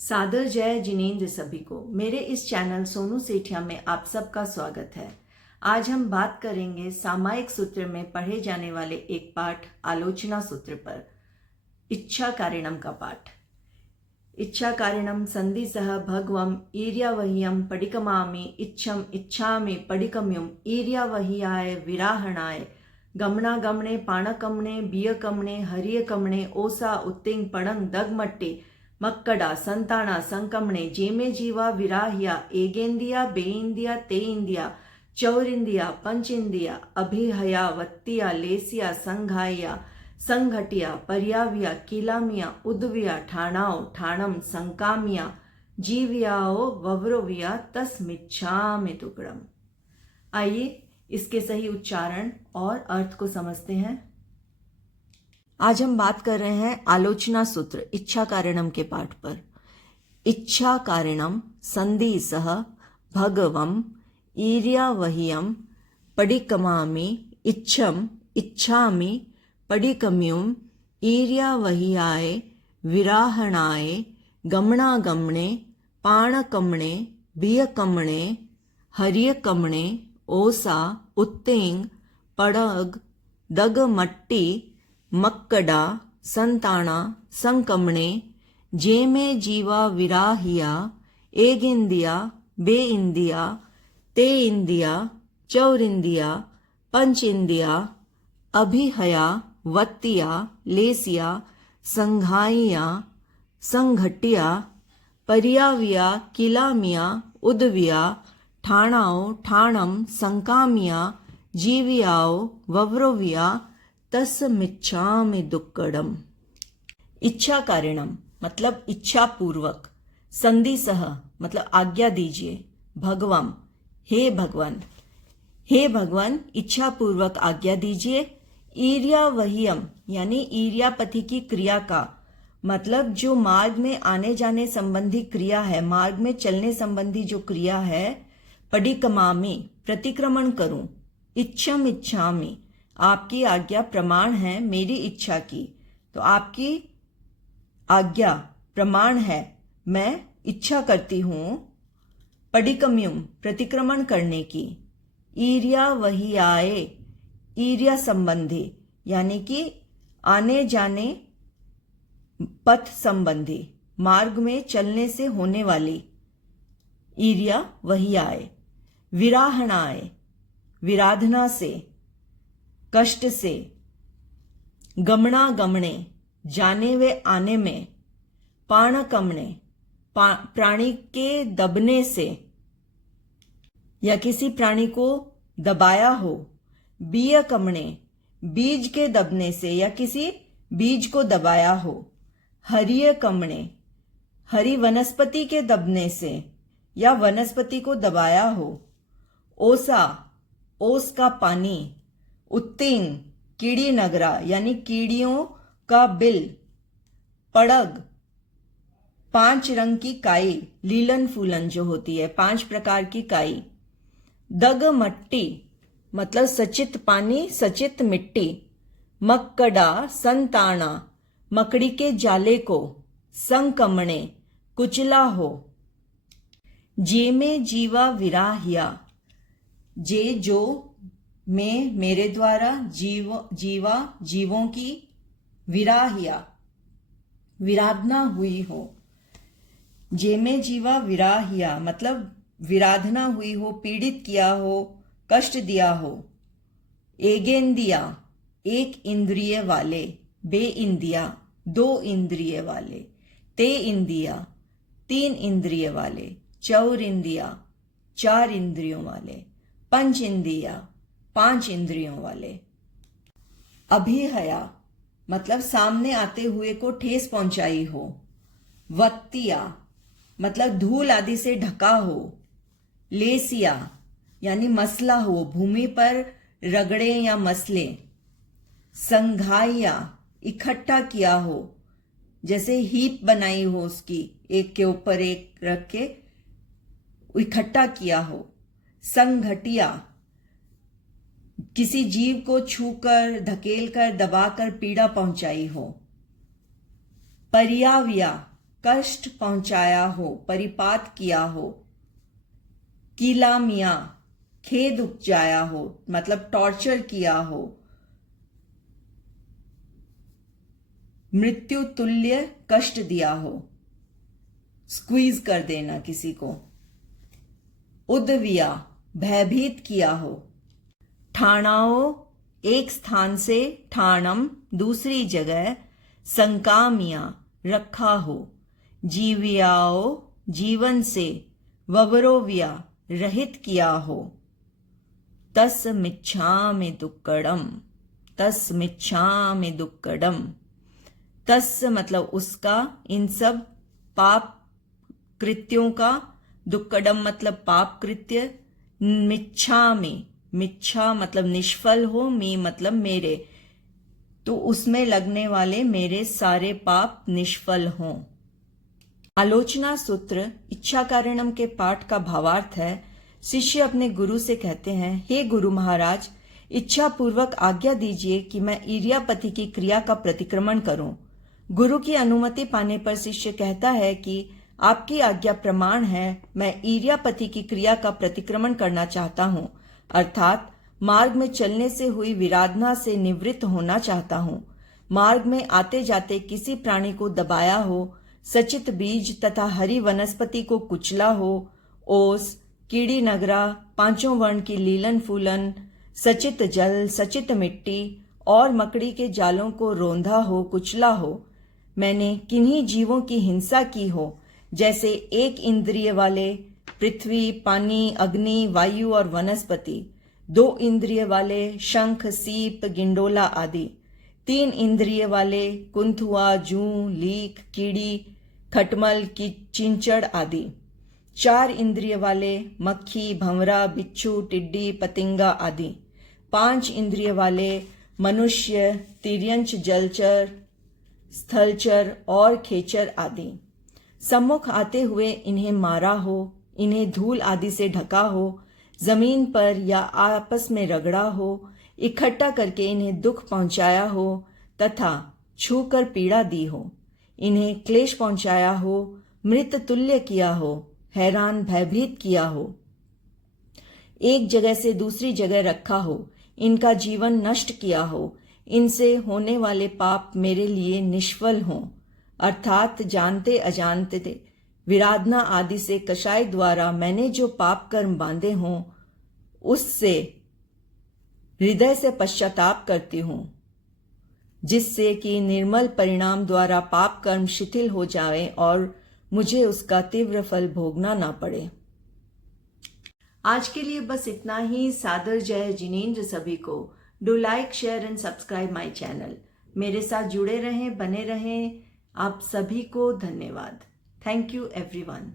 सादर जय जिनेंद्र सभी को। मेरे इस चैनल सोनू सेठिया में आप सबका स्वागत है। आज हम बात करेंगे सामायिक सूत्र में पढ़े जाने वाले एक पाठ आलोचना सूत्र पर, इच्छा कारिणम का पाठ। इच्छा कारिणम संधि सह भगवम ईर्यावह्यम पडिकमामि इच्छम इच्छामि पडिकम्युम ईर्यावह्याय विराहणाय गमना गमने पाणकमणे बियकमणे हरियकमणे ओसा उत्तिंग पणंग दगमट्टे मक्कड़ा संताना संकमणे जेमे जीवा विराहिया एगेंदिया बेइंदिया तेइंदिया चौरिंदिया पंचिंदिया अभिहया वत्तिया लेसिया संघाया संघटिया पर्याविया किलामिया उद्विया ठाणाओ ठाणम संकामिया जीवियाओ वव्रोविया तस्मिच्छामि तुकड़म। आइए इसके सही उच्चारण और अर्थ को समझते हैं। आज हम बात कर रहे हैं आलोचना सूत्र इच्छा कारणम के पाठ पर। इच्छा कारणम संधि सह भगवम ईर्यावह्यम पडिकमामि इच्छम इच्छामि पडिकम्युम ईर्यावह्याय विराहणाय गमनागमणे पाणकमणे बियकमणे हरियकमणे ओसा उत्तिंग पड़ग दगमट्टी मक्कड़ा संताना संकमणे जेमे जीवा विराहिया एगिंदिया बेइंदिया तेइंदिया चौरिंदिया पंचिंदिया अभिहया वत्तिया लेसिया संघाइया संघटिया पर्याविया किलामिया उद्विया ठाणाओ ठाणम संकामिया जीवियाओ वव्रोविया तस्मिच्छामि दुक्कडम। इच्छा कारिणम मतलब इच्छा पूर्वक, संधि सह मतलब आज्ञा दीजिए, भगवम हे भगवान इच्छा पूर्वक आज्ञा दीजिए। ईर्यावह्यम यानी ईर्यापति की क्रिया का मतलब जो मार्ग में आने जाने संबंधी क्रिया है, मार्ग में चलने संबंधी जो क्रिया है, पडिकमामि प्रतिक्रमण करूं, इच्छम इच्छामि आपकी आज्ञा प्रमाण है मेरी इच्छा की, तो आपकी आज्ञा प्रमाण है, मैं इच्छा करती हूं पडिकम्युम प्रतिक्रमण करने की, ईर्यावह्याय ईर्या संबंधी यानी कि आने जाने पथ संबंधी मार्ग में चलने से होने वाली, ईर्यावह्याय विराहणाय विराधना से कष्ट से, गमना गमने जाने व आने में, पाणकमणे प्राणी के दबने से या किसी प्राणी को दबाया हो, बियकमणे बीज के दबने से या किसी बीज को दबाया हो, हरियकमणे हरी वनस्पति के दबने से या वनस्पति को दबाया हो, ओसा ओस का पानी, उत्तिंग कीड़ी नगरा यानी कीड़ियों का बिल, पड़ग 5 रंग की काई, लीलन फूलन जो होती है 5 प्रकार की काई, दगमट्टी मतलब सचित पानी सचित मिट्टी, मक्कड़ा संताना मकड़ी के जाले को, संकमणे कुचला हो, जेमे जीवा विराहिया जे जो में मेरे द्वारा जीवा जीवों की विराहिया विराधना हुई हो, जेमे जीवा विराहिया मतलब विराधना हुई हो, पीड़ित किया हो, कष्ट दिया हो, एगेंदिया एक इंद्रिय वाले, बेइंदिया 2 इंद्रिय वाले, ते इंदिया 3 इंद्रिय वाले, चौरिंदिया 4 इंद्रियों वाले, पंच इंदिया 5 इंद्रियों वाले, अभिहया मतलब सामने आते हुए को ठेस पहुंचाई हो, वत्तिया मतलब धूल आदि से ढका हो, लेसिया यानी मसला हो, भूमि पर रगड़े या मसले, संघाइया इकट्ठा किया हो, जैसे हीप बनाई हो उसकी एक के ऊपर एक रख के इकट्ठा किया हो, संघटिया किसी जीव को छूकर धकेलकर दबाकर पीड़ा पहुंचाई हो, पर्याविया कष्ट पहुंचाया हो, परिपात किया हो। कीला मिया, खेद उपजाया हो, मतलब टॉर्चर किया हो। मृत्यु तुल्य कष्ट दिया हो, स्क्वीज कर देना किसी को। उद्विया, भयभीत किया हो। ठाणाओ, एक स्थान से ठाणम, दूसरी जगह। संकामिया, रखा हो। जीवियाओ, जीवन से। ववरोविया, रहित किया हो। तस् मिच्छामि दुक्कडम, तस् मिच्छामि दुक्कडम। तस् मतलब उसका, इन सब पाप कृत्यों का। दुक्कडम मतलब पाप कृत्य। मिच्छामि, मिच्छा मतलब निष्फल हो, मी मतलब मेरे, तो उसमें लगने वाले मेरे सारे पाप निष्फल हों। आलोचना सूत्र इच्छा कारणम के पाठ का भावार्थ है। शिष्य अपने गुरु से कहते हैं, हे गुरु महाराज, इच्छा पूर्वक आज्ञा दीजिए कि मैं इर्यापति की क्रिया का प्रतिक्रमण करूं। गुरु की अनुमति पाने पर शिष्य कहता है कि आपकी आज्ञा प्रमाण है, मैं इर्यापति की क्रिया का प्रतिक्रमण करना चाहता हूं, अर्थात मार्ग में चलने से हुई विराधना से निवृत्त होना चाहता हूं। मार्ग में आते जाते किसी प्राणी को दबाया हो, सचित बीज तथा हरी वनस्पति को कुचला हो, ओस, कीड़ी नगरा, पांचों वर्ण की लीलन फूलन, सचित जल, सचित मिट्टी और मकड़ी के जालों को रोंधा हो, कुचला हो। मैंने किन्हीं जीवों की हिंसा की हो, जैसे एक इंद्रिय वाले पृथ्वी, पानी, अग्नि, वायु और वनस्पति, 2 इंद्रिय वाले शंख, सीप, गिंडोला आदि, 3 इंद्रिय वाले कुंथुआ, जूं, लीक, कीड़ी, खटमल, चिंचड़ आदि, 4 इंद्रिय वाले मक्खी, भंवरा, बिच्छू, टिड्डी, पतिंगा आदि, 5 इंद्रिय वाले मनुष्य, तिर्यंच, जलचर, स्थलचर और खेचर आदि। सम्मुख आते हुए इन्हें मारा हो, इन्हें धूल आदि से ढका हो, जमीन पर या आपस में रगड़ा हो, इकट्ठा करके इन्हें दुख पहुंचाया हो तथा छूकर पीड़ा दी हो, इन्हें क्लेश पहुंचाया हो, मृत तुल्य किया हो, हैरान भयभीत किया हो, एक जगह से दूसरी जगह रखा हो, इनका जीवन नष्ट किया हो, इनसे होने वाले पाप मेरे लिए निष्फल हों, अर्थात जानते अजानते विराधना आदि से कषाय द्वारा मैंने जो पाप कर्म बांधे हों, उससे हृदय से पश्चाताप करती हूं, जिससे कि निर्मल परिणाम द्वारा पाप कर्म शिथिल हो जाए और मुझे उसका तीव्र फल भोगना ना पड़े। आज के लिए बस इतना ही। सादर जय जिनेंद्र सभी को। Do like, share and subscribe my channel. मेरे साथ जुड़े रहें, बने रहें। आप सभी को धन्यवाद। Thank you everyone.